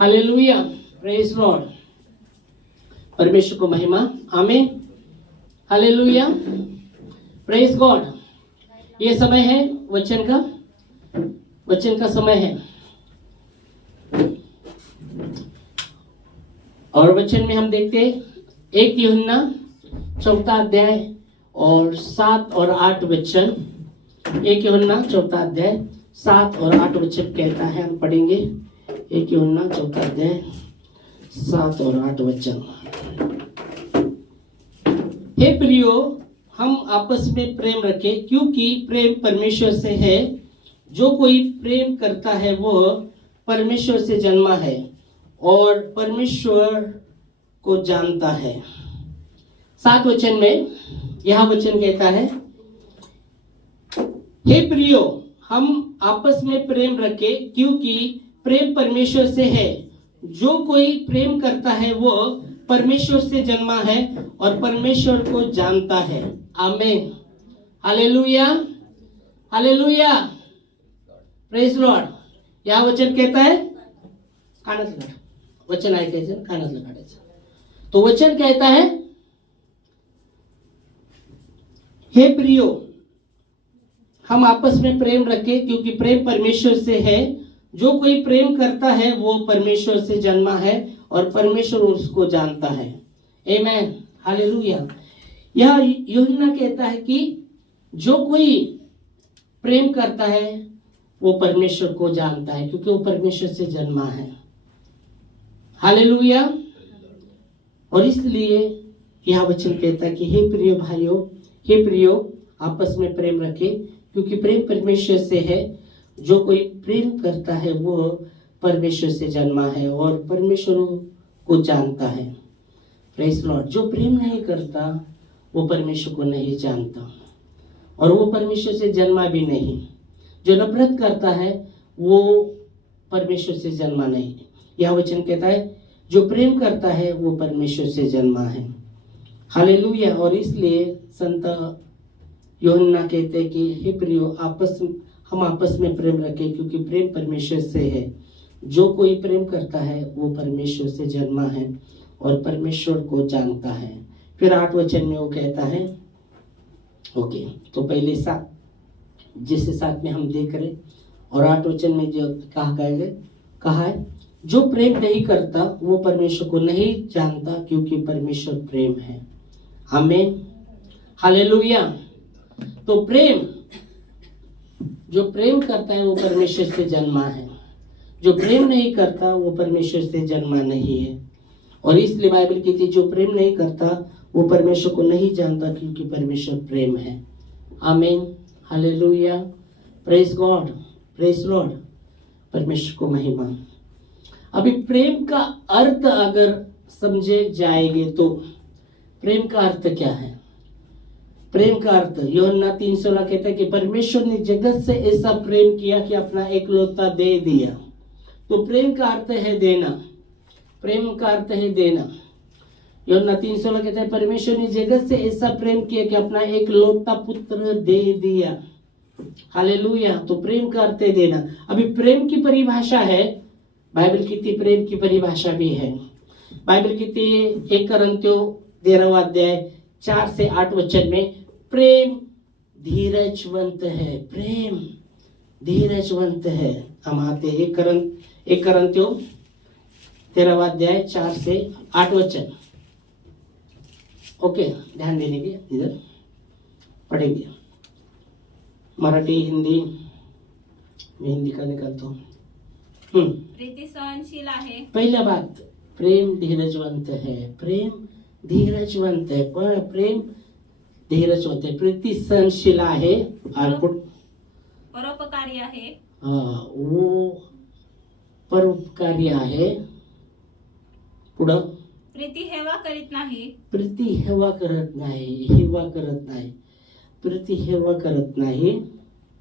Hallelujah, praise Lord. परमेश्वर को महिमा, आमीन, हालेलुया, प्रेज गॉड। ये समय है वचन का समय है। और वचन में हम देखते हैं 1 यूहन्ना 4 अध्याय और 7 और 8 वचन। 1 यूहन्ना 4 अध्याय 7 और 8 वचन कहता है, हम पढ़ेंगे 1 यूहन्ना 4 अध्याय 7 और 8 वचन। हे प्रियो, हम आपस में प्रेम रखें, क्योंकि प्रेम परमेश्वर से है। जो कोई प्रेम करता है वो परमेश्वर से जन्मा है और परमेश्वर को जानता है। 7 वचन में यह वचन कहता है, हे प्रियो, हम आपस में प्रेम रखें, क्योंकि प्रेम परमेश्वर से है। जो कोई प्रेम करता है वो परमेश्वर से जन्मा है और परमेश्वर को जानता है। आमीन, हालेलुया, हालेलुया, प्रेज लॉर्ड। यह वचन कहता है, कानात लगा, वचन ऐकायचं, कानात लगायचं। तो वचन कहता है, हे प्रियो, हम आपस में प्रेम रखें, क्योंकि प्रेम परमेश्वर से है। जो कोई प्रेम करता है वो परमेश्वर से जन्मा है और परमेश्वर उसको जानता है। आमीन, हालेलुया। यह यूहन्ना कहता है कि जो कोई प्रेम करता है वो परमेश्वर को जानता है, क्योंकि वो परमेश्वर से जन्मा है। हालेलुया। और इसलिए यह वचन कहता है कि हे प्रिय भाइयों, हे प्रियो, आपस में प्रेम रखें, क्योंकि प्रेम परमेश्वर से है। जो कोई प्रेम करता है वो परमेश्वर से जन्मा है और परमेश्वर को जानता है। Praise Lord. जो प्रेम नहीं करता वो परमेश्वर को नहीं जानता और वो परमेश्वर से जन्मा भी नहीं। जो नफरत करता है वो परमेश्वर से जन्मा नहीं। यह वचन कहता है, जो प्रेम करता है वो परमेश्वर से जन्मा है। हालेलुया। और इसलिए संत यूहन्ना कहते हैं कि हे प्रियो, हम आपस में प्रेम रखें, क्योंकि प्रेम परमेश्वर से है। जो कोई प्रेम करता है वो परमेश्वर से जन्मा है और परमेश्वर को जानता है। फिर 8 वचन में वो कहता है, ओके, तो पहले 7 जिससे 7 में हम देख रहे, और 8 वचन में जो कहा है, जो प्रेम नहीं करता वो परमेश्वर को नहीं जानता, क्योंकि परमेश्वर प्रेम है। आमीन, हालेलुया। तो प्रेम, जो प्रेम करता है वो परमेश्वर से जन्मा है। जो प्रेम नहीं करता वो परमेश्वर से जन्मा नहीं है। और इसलिए बाइबल कहती है, जो प्रेम नहीं करता वो परमेश्वर को नहीं जानता, क्योंकि परमेश्वर प्रेम है। आमीन, hallelujah, praise God, praise Lord. परमेश्वर को महिमा। अभी प्रेम का अर्थ अगर समझे जाएंगे तो प्रेम का अर्थ क्या है? प्रेम का अर्थ यूहन्ना 3:16 कहता है कि परमेश्वर ने जगत से ऐसा प्रेम किया कि अपना एकलौता दे दिया। तो प्रेम का अर्थ है देना। प्रेम का अर्थ है देना। यूहन्ना 3:16 कहता है, परमेश्वर ने जगत से ऐसा प्रेम किया कि अपना एकलौता पुत्र दे दिया। हालेलुया। तो प्रेम का अर्थ है देना। अभी प्रेम की परिभाषा है, बाइबल की प्रेम की परिभाषा भी है। बाइबल की 1 कोरिन्थियों 13वां अध्याय 4 से 8 वचन में, प्रेम धीरजवंत है। प्रेम धीरजवंत है। हम आते 1 कोरिन्थियों 13वां अध्याय 4 से 8 वचन। ओके, ध्यान देने के इधर पढ़ेंगे। मराठी, हिंदी, मैं हिंदी का निकालता हूँ। प्रीति सहनशील आहे। पहला बात, प्रेम धीरजवंत है। प्रेम धीरजवंत है। प्रेम धीरजवंत है। प्रीति सहनशील आहे और परोपकारी आहे। वो परोपकारी आहे। पुढं, प्रीती हेवा करीत नाही। प्रीती हेवा करत नाही। हेवा करत नाही। प्रीती हेवा करत नाही।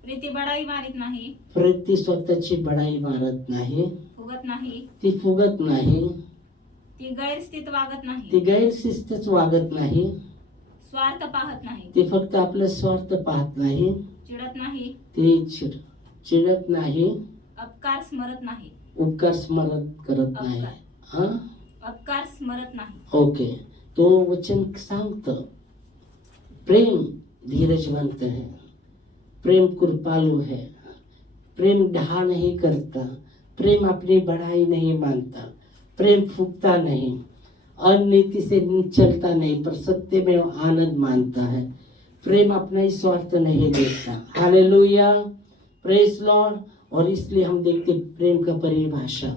प्रीती बडाई मारित नाही। प्रीती स्वतःची बडाई मारत नाही। फुगत नाही। ती फुगत नाही। ती गैरस्थित वागत नाही। ती गैरशिस्तच वागत नाही। स्वार्थ पाहत नाही। ती फक्त आपला स्वार्थ पाहत नाही। चिडत नाही। ती चिडत नाही। अपकार स्मरत नाही। उपकार स्मरण करत नाही. हा, अपकार स्मरत नाही. ओके. तो वचन सांगतं प्रेम धीरजवंत है, प्रेम कृपालु है, प्रेम डहा नहीं करता, प्रेम अपनी बढ़ाई नहीं मानता, प्रेम फूकता नहीं, अनीति से चलता नहीं, पर सत्य में आनंद मानता है, प्रेम अपना ही स्वार्थ नहीं देखता. Hallelujah, praise Lord. और इसलिए हम देखते प्रेम का परिभाषा,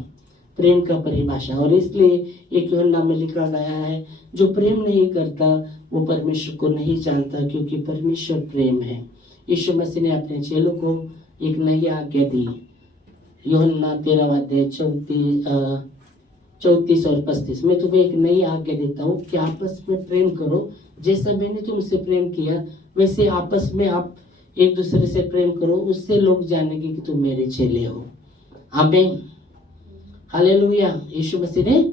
और इसलिए एक यूहन्ना में लिखा गया है जो प्रेम नहीं करता वो परमेश्वर को नहीं जानता, क्योंकि परमेश्वर प्रेम है. यीशु मसीह ने अपने चेलों को एक नई आज्ञा दी. यूहन्ना 13 अध्याय 34 और 35. मैं तुम्हें एक नई आज्ञा देता हूँ कि आपस में प्रेम करो, जैसा मैंने तुमसे प्रेम किया वैसे आपस में आप एक दूसरे से प्रेम करो, उससे लोग जानेंगे कि तुम मेरे चेले हो. आमीन, हालेलुया. यीशु मसीह ने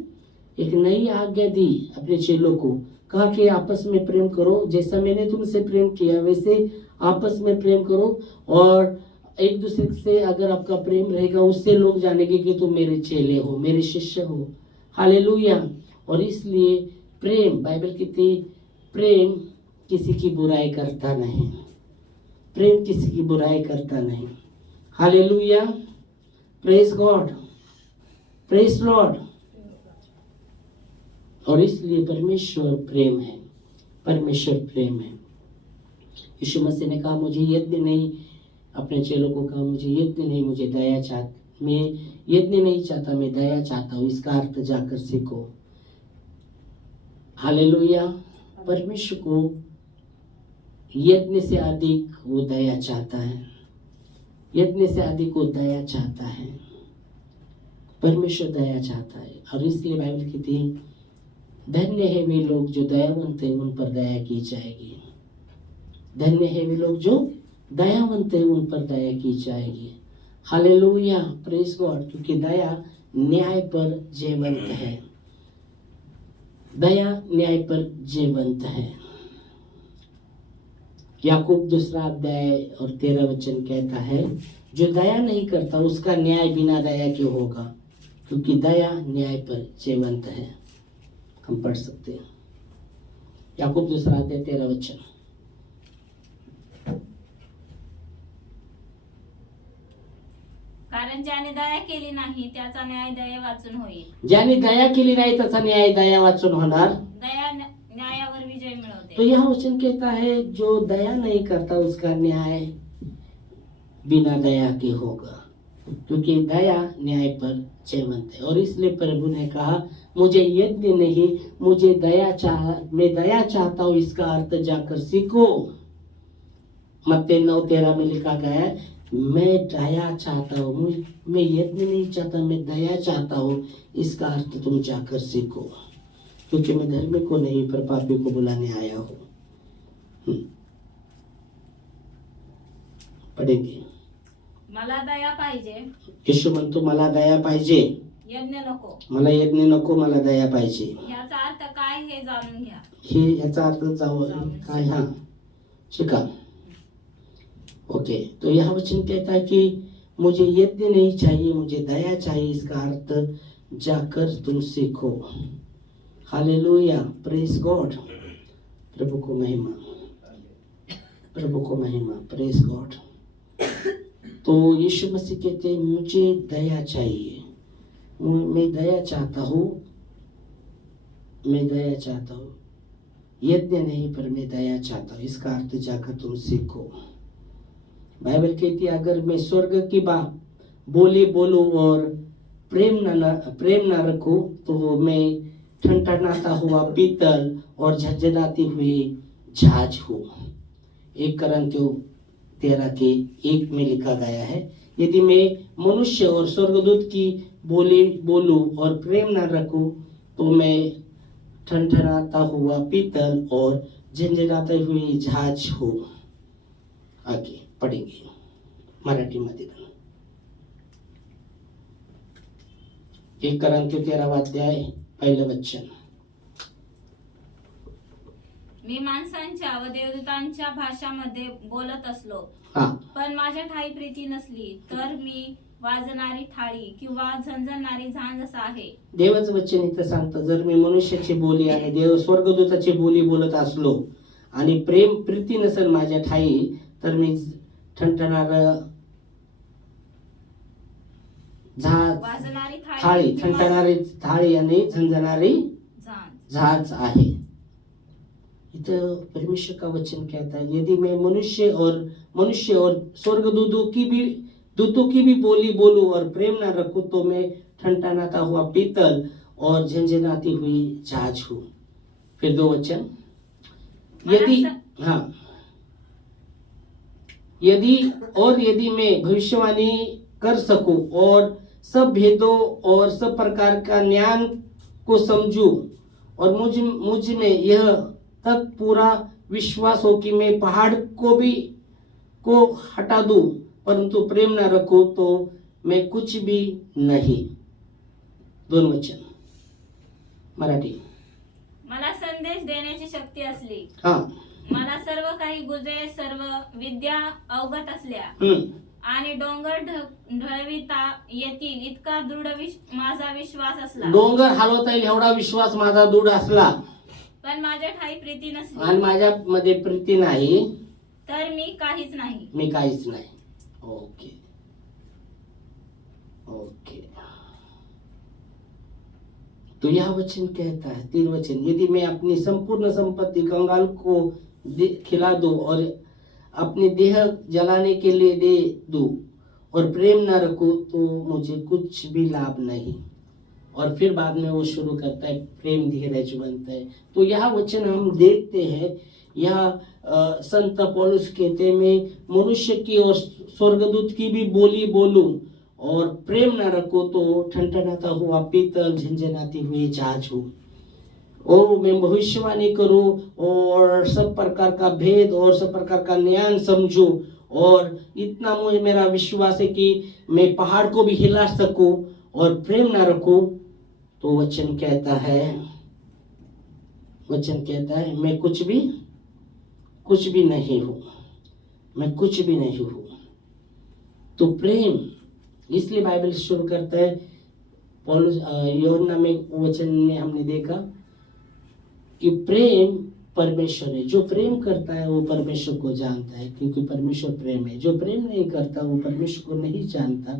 एक नई आज्ञा दी अपने चेलों को, कहा कि आपस में प्रेम करो, जैसा मैंने तुमसे प्रेम किया वैसे आपस में प्रेम करो, और एक दूसरे से अगर आपका प्रेम रहेगा उससे लोग जानेंगे कि तुम मेरे चेले हो, मेरे शिष्य हो. हालेलुया. और इसलिए प्रेम, बाइबल कहती प्रेम किसी की बुराई करता नहीं, प्रेम किसी की बुराई करता नहीं. Hallelujah, praise God, praise Lord. और इसलिए परमेश्वर प्रेम है, परमेश्वर प्रेम है. यीशु मसीह ने कहा मुझे यज्ञ नहीं, अपने चेलों को कहा मुझे यज्ञ नहीं, मुझे दया चाहता, मैं यज्ञ नहीं चाहता, मैं दया चाहता हूँ. इसका अर्थ जाकर सीखो. हालेलुया. परमेश्वर को यज्ञ से अधिक वो दया चाहता है, यज्ञ से अधिक वो दया चाहता है. परमेश्वर दया चाहता है. और इसलिए बाइबल कहती है धन्य है वे लोग जो दयावंत है, उन पर दया की जाएगी. धन्य है वे लोग जो दयावंत है, उन पर दया की जाएगी. Hallelujah, praise God. क्योंकि दया न्याय पर जयवंत है, दया न्याय पर जयवंत है. याकूब 2 अध्याय और 13 वचन कहता है जो दया नहीं करता उसका न्याय बिना दया के होगा, क्योंकि दया न्याय पर जयवंत है. हम पढ़ सकते हैं याकूब 2 अध्याय 13 वचन. कारण ज्याने दया केली नाही त्याचा न्याय दया वाचून होईल. ज्याने दया केली नाही त्याचा न्याय दया वाचून होणार. दया न्यायावर विजय मिळवते. तो यह वचन कहता है जो दया नहीं करता उसका न्याय बिना दया के होगा, क्योंकि दया न्याय पर जयवंत है. और इसलिए प्रभु ने कहा मुझे यज्ञ नहीं, मुझे मैं दया चाहता हूँ. इसका अर्थ जाकर सीखो. मत्ती 9:13 में लिखा गया है मैं दया चाहता हूँ, मैं यज्ञ नहीं चाहता, मैं दया चाहता हूँ. इसका अर्थ तुम जाकर सीखो, क्योंकि मैं धर्मी को नहीं पर पापी को बुलाने आया हूँ. पढ़ेंगे. मला दया पाहिजे. यीशु म्हणतो मला दया पाहिजे, यज्ञ नको. मला यज्ञ नको, मला दया पाहिजे. याचा अर्थ काय हे जाणून घ्या. हे याचा अर्थ काय? हा, शिका. ओके. तो यह वचन कहता है कि मुझे यज्ञ नहीं चाहिए, मुझे दया चाहिए. इसका अर्थ जाकर तुम सीखो. Hallelujah, praise God. प्रभु को महिमा, प्रभु को महिमा, प्रेज गॉड. तो यीशु मसीह कहते हैं मुझे दया चाहिए, मैं दया चाहता हूँ, मैं दया चाहता हूँ. यज्ञ नहीं पर मैं दया चाहता हूँ. इसका अर्थ जाकर तुम सीखो. बाइबल कहती है अगर मैं स्वर्ग की बोली बोलूं और प्रेम न रखूं तो मैं ठनठनाता हुआ पीतल और झंझनाती हुई झाज हूँ. 1 Corinthians 13:1 में लिखा गया है यदि मैं मनुष्य और स्वर्गदूत की बोली बोलूं और प्रेम न रखूं तो मैं ठनठनाता हुआ पीतल और झंझनाती हुई झाज हूँ. आगे पढ़ेंगे मराठीमध्ये. 1 Corinthians 13 अध्याय 1 वचन. मी माणसांच्या व देवदूतांच्या भाषामध्ये बोलत असलो हा, पण माझ्या ठाई प्रीती नसली तर मी वाजणारी थाळी किंवा झणझणणारी झांज असा आहे. देवाचं वचन इथं सांगतं, जर मी मनुष्याची बोली आणि देव स्वर्गदूताची बोली बोलत असलो आणि प्रीती नसेल माझ्या ठाई, तर मी ठणठणार वाजणारी थाळी, किंवा ठणठणारी थाळी आणि झणझणारी झांज. झांज आहे. इधर परमेश्वर का वचन कहता है, यदि मैं मनुष्य और दूतों की भी बोली बोलूं और प्रेम ना रखूं, तो मैं ठनठनाता हुआ पीतल और झंझनाती हुई झांझ हूं. फिर 2 वचन, यदि मैं भविष्यवाणी कर सकूं और सब भेदों और सब प्रकार का ज्ञान को समझूं और मुझ में यह तक पूरा विश्वास हो कि मैं पहाड़ को हटा दूं, परंतु प्रेम न रखूं तो मैं कुछ भी नहीं. 2 वचन मराठी. मला संदेश देण्याची शक्ती असली, हा, मला सर्व काही गुजे सर्व विद्या अवगत असल्या आणि डोंगर ढळविता येतील इतका दृढ माझा विश्वास असला. डोंगर हलवता येईल एवढा विश्वास माझा दृढ असला, पण माझ्या ठाई प्रीती नसली आणि माझ्या मध्ये प्रीती नाही, तर मी काहीच नाही. मी काहीच नाही. Okay okay. तो यह वचन कहता है, 3 वचन, यदि मैं अपनी संपूर्ण संपत्ति कंगाल को खिला दूं और अपनी देह जलाने के लिए दे दूं और प्रेम न रखूं, तो मुझे कुछ भी लाभ नहीं. और फिर बाद में वो शुरू करता है, प्रेम धीरजवंत है. तो यह वचन हम देखते हैं, यह संत पौलुस कहते हैं, मैं मनुष्य की और स्वर्गदूत की भी बोली बोलूं और प्रेम न रखूं, तो ठनठनाता हुआ पीतल झंझनाती हुई झांझ हूं. और मैं भविष्यवाणी करूं और सब प्रकार का भेद और सब प्रकार का ज्ञान समझूं, और इतना मुझे मेरा विश्वास है कि मैं पहाड़ को भी हिला सकूं और प्रेम न रखूं, तो वचन कहता है मैं कुछ भी नहीं हूं. मैं कुछ भी नहीं हूं. तो प्रेम, इसलिए बाइबल शुरू करता है, पौलुस यूहन्ना में वचन में हमने देखा कि प्रेम परमेश्वर है. जो प्रेम करता है वो परमेश्वर को जानता है, क्योंकि परमेश्वर प्रेम है. जो प्रेम नहीं करता वो परमेश्वर को नहीं जानता,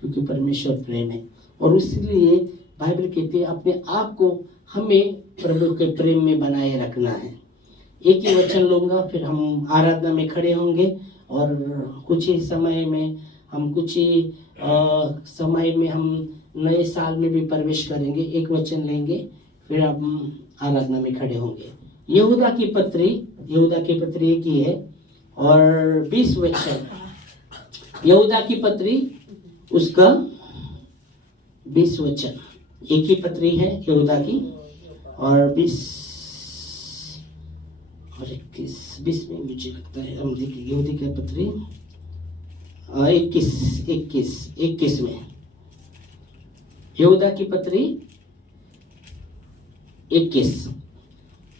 क्योंकि परमेश्वर प्रेम है. और इसलिए बाइबल कहती है अपने आप को हमें प्रभु के प्रेम में बनाए रखना है. एक ही वचन लूंगा, फिर हम आराधना में खड़े होंगे और कुछ ही समय में हम नए साल में भी प्रवेश करेंगे. एक वचन लेंगे, फिर हम आराधना में खड़े होंगे. यहूदा की पत्री एक ही है और 20 वचन. यहूदा की पत्री उसका 20 वचन, एक ही पत्री है यहूदा की, और 20 और 21 में मुझे लगता है हम देखिए यहूदी की पत्री 21 में, यहूदा की पत्री 21.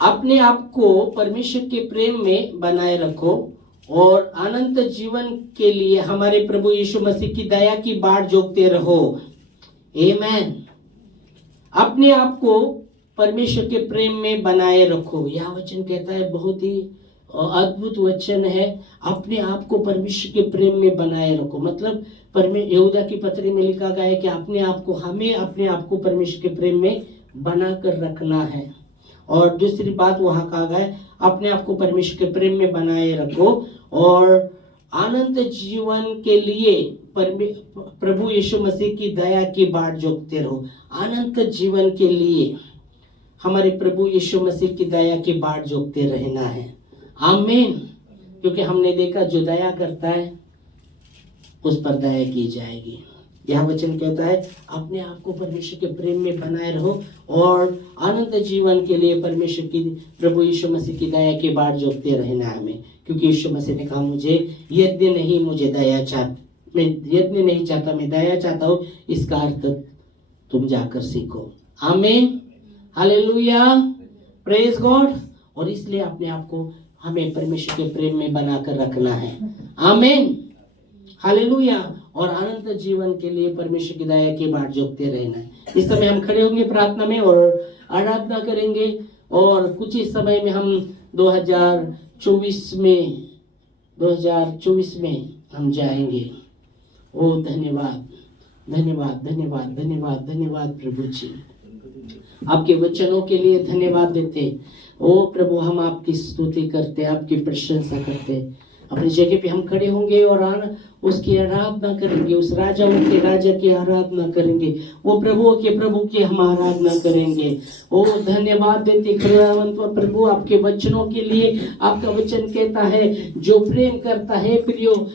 अपने आप को परमेश्वर के प्रेम में बनाए रखो और अनंत जीवन के लिए हमारे प्रभु यीशु मसीह की दया की बाट जोगते रहो. आमेन. अपने आप को परमेश्वर के प्रेम में बनाए रखो. यह वचन कहता है, बहुत ही अद्भुत वचन है, अपने आप को परमेश्वर के प्रेम में बनाए रखो. मतलब यहूदा की पत्री में लिखा गया है कि हमें अपने आप को परमेश्वर के प्रेम में बनाकर रखना है. और दूसरी बात वहां कहा गया है, अपने आप को परमेश्वर के प्रेम में बनाए रखो और अनंत जीवन के लिए प्रभु यीशु मसीह की दया की बाट जोगते रहो. अनंत जीवन के लिए हमारे प्रभु यीशु मसीह की दया की बाट जोगते रहना है. आमीन. क्योंकि हमने देखा जो दया करता है उस पर दया की जाएगी. यह वचन कहता है अपने आप को परमेश्वर के प्रेम में बनाए रहो और अनंत जीवन के लिए परमेश्वर की प्रभु यीशु मसीह की दया की बाट जोगते रहना है हमें. क्योंकि यीशु मसीह ने कहा, मुझे यज्ञ नहीं चाहता, मैं दया चाहता हूँ. इसका अर्थ तुम जाकर सीखो. आमीन. हालेलुया. Praise God. और इसलिए अपने आप को हमें परमेश्वर के प्रेम में बनाकर रखना है. आमीन. हालेलुया. और अनंत जीवन के लिए परमेश्वर की दया की बाट जोतते रहना है। इस समय हम खड़े होंगे प्रार्थना में और आराधना करेंगे, और कुछ ही समय में हम 2024 में हम जाएंगे। ओ धन्यवाद धन्यवाद धन्यवाद धन्यवाद धन्यवाद प्रभु जी, आपके वचनों के लिए धन्यवाद देते। ओ प्रभु, हम आपकी स्तुति करते, आपकी प्रशंसा करते। अपनी जगह पे हम खड़े होंगे और उसकी आराधना करेंगे, उस राजाओं के राजा की आराधना करेंगे, वो प्रभुओं के प्रभु की हम आराधना करेंगे। ओ धन्यवाद देते खुदावंत प्रभु आपके वचनों के लिए। आपका वचन कहता है जो प्रेम करता है प्रियो